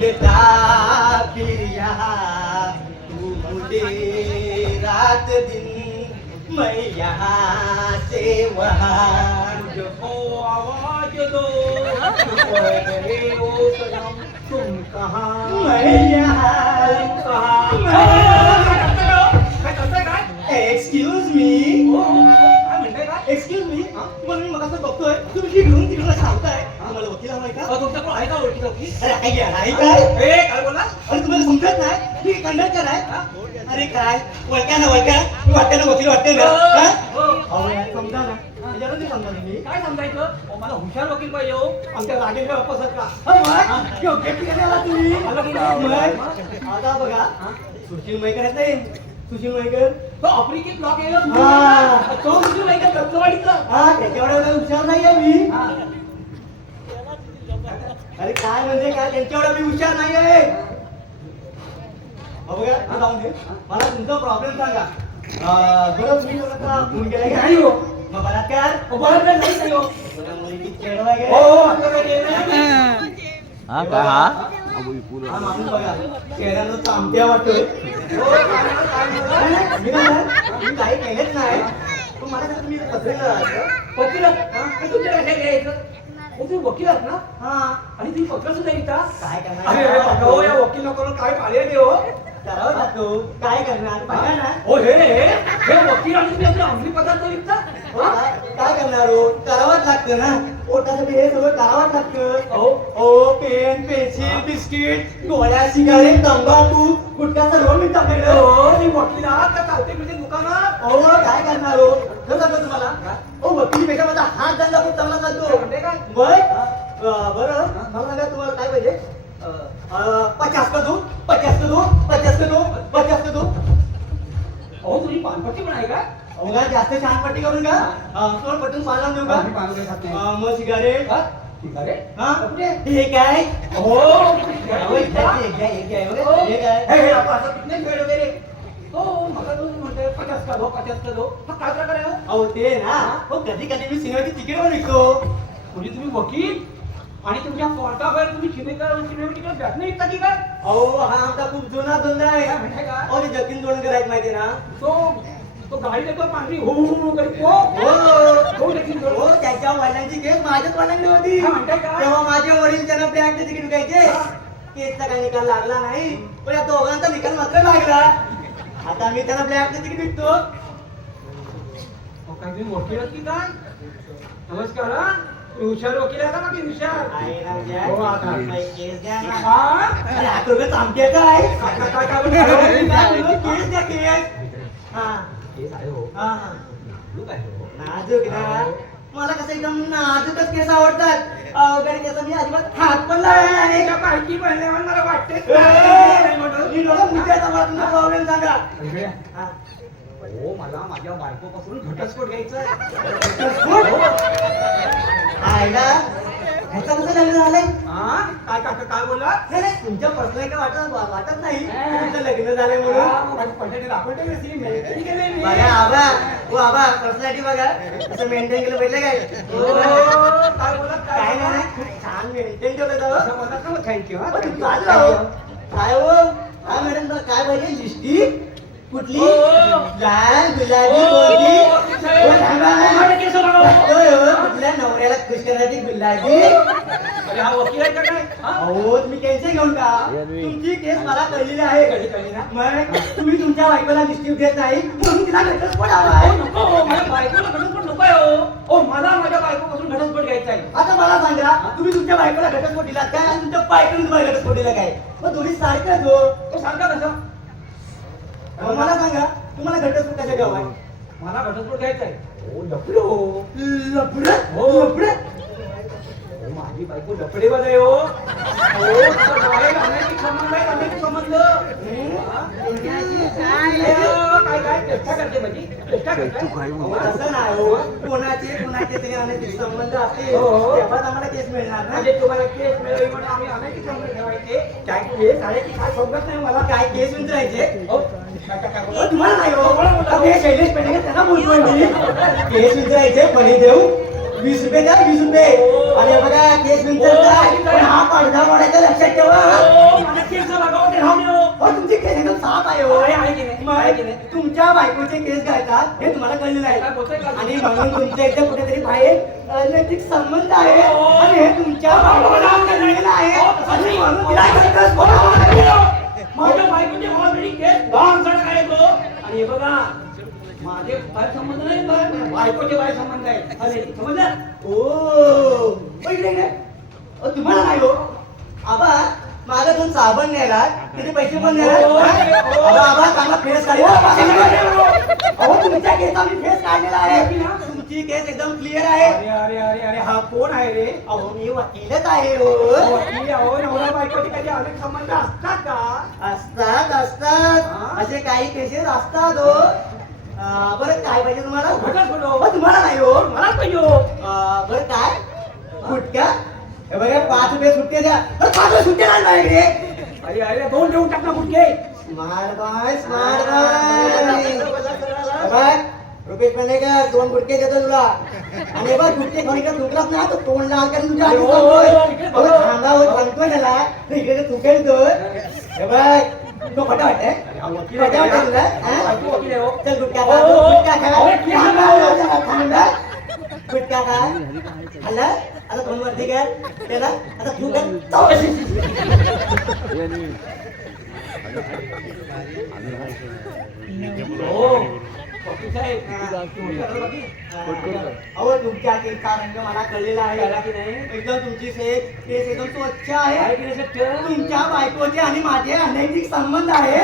ढूंढता फिर यहाँ तू मुझे रात दिन मैं यहाँ से वहाँ मुझको आवाज दो कोई गए ओ सनम तुम कहाँ मैं यहाँ कहाँ मैं- काय करताय काय एक्सक्यूज मी ओ, ओ, काय म्हणताय काय एक्सक्यूज मी मग मी मग बघतोय तुम्ही तिकडून तिकडून सांगताय तुम्हाला वकील हवाय का? अ, तुमच्याकडे आहे का ओळखी ओळखी अरे काय घ्या नाही काय? ए काय बोला अरे तुम्हाला समजत नाही? मी कंडक्टर आहे? अरे काय? वळक्या ना वळक्या. मी वाटते ना वकील वाटते ना. हा? हो. अहो यार, समजा ना त्याच्यावर नाही समजा ना मी. काय समजायचं? ओ, मला हुशार वकील पाहिजे हो. आमच्या वापसात का मग? योग्य ठिकाणी आला तुम्ही? आलो की मग? नाही? आता बघा. सुशील मयकर नाही सुशील मयकर तो आफ्रिकेत लॉक हा. यायला तो म्हणजे नाही का दत्तवाडीचा हा त्याच्यावर एवढा हुशार नाहीये मी. हा. अरे काय म्हणजे काय? त्यांच्यावर मी हुशार नाही आहे अहो बघा जाऊन दे. मला तुमचा प्रॉब्लेम सांगा. अं, बरं तुम्ही फोन केला? का? नाही हो. मग नाही हो. हो, आपलं काही ते? नाही. हा? वाटतोय. मी काही केलेच नाही. मला तुम्ही पत्रिका हा? हे हो, तुम्ही वकील आहात ना? हा. आणि तुम्ही पत्र सुद्धा लिहिता काय अरे अरे, करणार हो या वकील लोकांना काय पाहिले हो? करावं लागतो काय करणार? बघा ना. हो हे हे वकील आणि तुम्ही आपले अंमली पदार्थ विकता? हो, काय काय करणार हो? करावंच लागतं ना. पोटासाठी हे सगळं करावंच लागतं. अहो. ओ पेन पेन्सिल बिस्किट गोळ्या सिगारेट तंबाखू गुटखा सर्व मी टाकलं हो वकील आहात का चालते म्हणजे दुकानात? अहो काय करणार हो? खरं सांगतो तुम्हाला. ओ वकिलीपेक्षा माझा हात खूप चांगला चालतो म्हणते काय? बर अं, बरं. मला सांगा तुम्हाला काय पाहिजे? अं, पचास का दो पचास का दो पचास का दो पचास का दो अहो तुम्ही पानपट्टी पण आहे का? अहो काय जास्त छानपट्टी करून का? तुम्हाला पटून पाला देऊ का? मग सिगारेट. हा? काय हो? पचास का दो पचास का दो हा काय प्रकार आहे हो? अहो ते ना हो? कधी कधी मी सिनेमाची तिकीट पण विकतो. म्हणजे तुम्ही वकील आणि तुमच्या कोर्टावर तुम्ही सिनेमा सिनेमा तिकडे बॅटने विकता की काय? अहो हा आमचा खूप जुना धंदा आहे. काय म्हणताय का? अहो ते जतीन दोंडकर आहेत माहिती ना? तो तो गाडी देतो पांढरी हो हो करी हो हो. हो देखील हो त्याच्या वडिलांची केस माझ्याच वडिलांनी होती. काय म्हणताय का? तेव्हा माझे वडील त्यांना ब्लॅकचे तिकीट विकायचे. केसचा काही निकाल लागला नाही. पण या दोघांचा निकाल मात्र लागला. आता मी त्यांना ब्लॅकचे तिकीट विकतो. अहो, काय तुम्ही वकील आहात की? काय नमस्कार हा. हुशार वकील आहे का बाकी हुशार? हो, आता. हा? हा काय? केस द्या केस हा हो. हा नाजूक हो. ना मला कसं एकदम नाजूकच केस आवडतात अवघड केस मी अजिबात हात पण लावला नाही पार्टी बनल्यावर मला वाटते मी डोळा मुद्द्याचा मला तुमचा प्रॉब्लेम सांगा हा. हो मला माझ्या बायकोपासून घटस्फोट घ्यायचा आहे. आयला ह्याचं कसं लग्न झालंय हा? काय काय काय नाही तुमच्या पर्सनल काय वाटत वाटत नाही तुमचं लग्न झालंय म्हणून हा, दाखवते. बघा आबा हो आबा पर्सनॅलिटी बघा कसं मेंटेन केलं पाहिजे काय हो, काय काय नाही खूप छान मेंटेन ठेवलं हा. हो. काय हो काय मॅडम काय पाहिजे लिस्टी कुठली हो. लाल गुलाबी नवऱ्याला खुश करण्याची अरे हा वकील आहे का काय? हा? अहो तुम्ही टेन्शन घेऊन का तुमची केस मला कळलेली आहे. कळली, कळली ना? मग तुम्ही तुमच्या बायकोला लिस्टी देत नाही म्हणून तिला घटस्फोट हवा अहो, आहे. नको हो, माझ्या बायकोला घटस्फोट नको आहे हो. हो मला माझ्या बायकोपासून घटस्फोट घ्यायचा आहे. आता मला सांगा तुम्ही तुमच्या बायकोला घटस्फोट दिला काय आणि तुमच्या बायकोने तुम्हाला घटस्फोट दिला काय? मग दोन्ही सारखंच हो. तो सांगा कसं? मला सांगा तुम्हाला घटस्फोट कशा घ्यावा? आहे मला घटस्फोट घ्यायचा आहे. हो. लपडो हो. लफडं? हो. माझी बायको लपडेबाज आहे हो. हो, अनैतिक संबंध आहे अनैतिक संबंध हा? काय? काय चेष्टा करते माझी. चेष्टा करते. अहो, असं नाही हो. कोणाचे कोणाचे तरी अनैतिक संबंध असतील. हो, हो. तेव्हाच आम्हाला केस मिळणार ना? म्हणजे तुम्हाला केस मिळावी म्हणून आम्ही अनैतिक संबंध ठेवायचे. काय केस? आहे की काय समजत नाही मला. काय केस विचारायचे तुम्हाला नाही हो. अहो, हे शैलेश केस विचारायचे म्हणे देऊ. वीस रुपये द्या वीस रुपये. आणि बघा केस विचारताय हा पडदा वाढायचा लक्षात ठेवा. हो. हो. तुमची केस एकदम साफ आहे हो. आहे की नाही? आहे की नाही? तुमच्या बायकोचे केस घालतात हे तुम्हाला कळलेलं आहे. आणि म्हणून तुमच्या इथे कुठेतरी बाहेर अनैतिक संबंध आहे. हो. आणि हे तुमच्या बायकोला हो. कळलेलं आहे. आणि म्हणून तिला माझ्या बायकोचे ऑलरेडी केस लहान सडक आहे तो आणि हे बघा माझे बाय संबंध नाही बरं. बायकोचे बाय संबंध आहे. अरे समजलं? ओ इकडे इकडे. अहो, तुम्हाला नाही हो. आबा माझा दोन साबण न्यायला. तिथे पैसे पण न्यायला. हो, हो. आबा आबा चांगला फेस काढला अहो तुमच्या केस आम्ही फेस काढलेला आहे. तुमची केस एकदम क्लिअर आहे. अरे अरे अरे अरे हा कोण आहे रे? अहो मी वकीलच आहे हो. वकील अहो नवरा बायकोचे कधी अनेक संबंध असतात का? हा? असे काही केसेस असतात हो बरं काय पाहिजे तुम्हाला? घटक बोलो. अहो, तुम्हाला नाही हो. मला पाहिजे अं, बरं काय? गुटक्या. हे बघा पाच रुपये सुट्टे द्या. पाच रुपये सुट्टे नाही माझ्याकडे. अरे अरे दोन देऊन टाक ना गुटके. Smart boy smart boy Rupesh का दोन गुटके देतो तुला. आणि बघ गुटके कोणी का तुटलाच ना तर तोंड लाल करून तुझ्या हाती हो, सांगतोय. हो, हो त्याला. इकडे तू खेळतोय. हे बघ तो हा. खोटा आहे हा, हा? हो. हो, खा हो, हो. हो, खाल्लं आता दोन वरती कर त्याला आता तू तो. हो अहो तुमच्या केसचा रंग मला कळलेला कळला आहे की नाही? एकदम तुमची सेफ केस एकदम स्वच्छ आहे? तुमच्या बायकोचे आणि माझे अनैतिक संबंध आहे.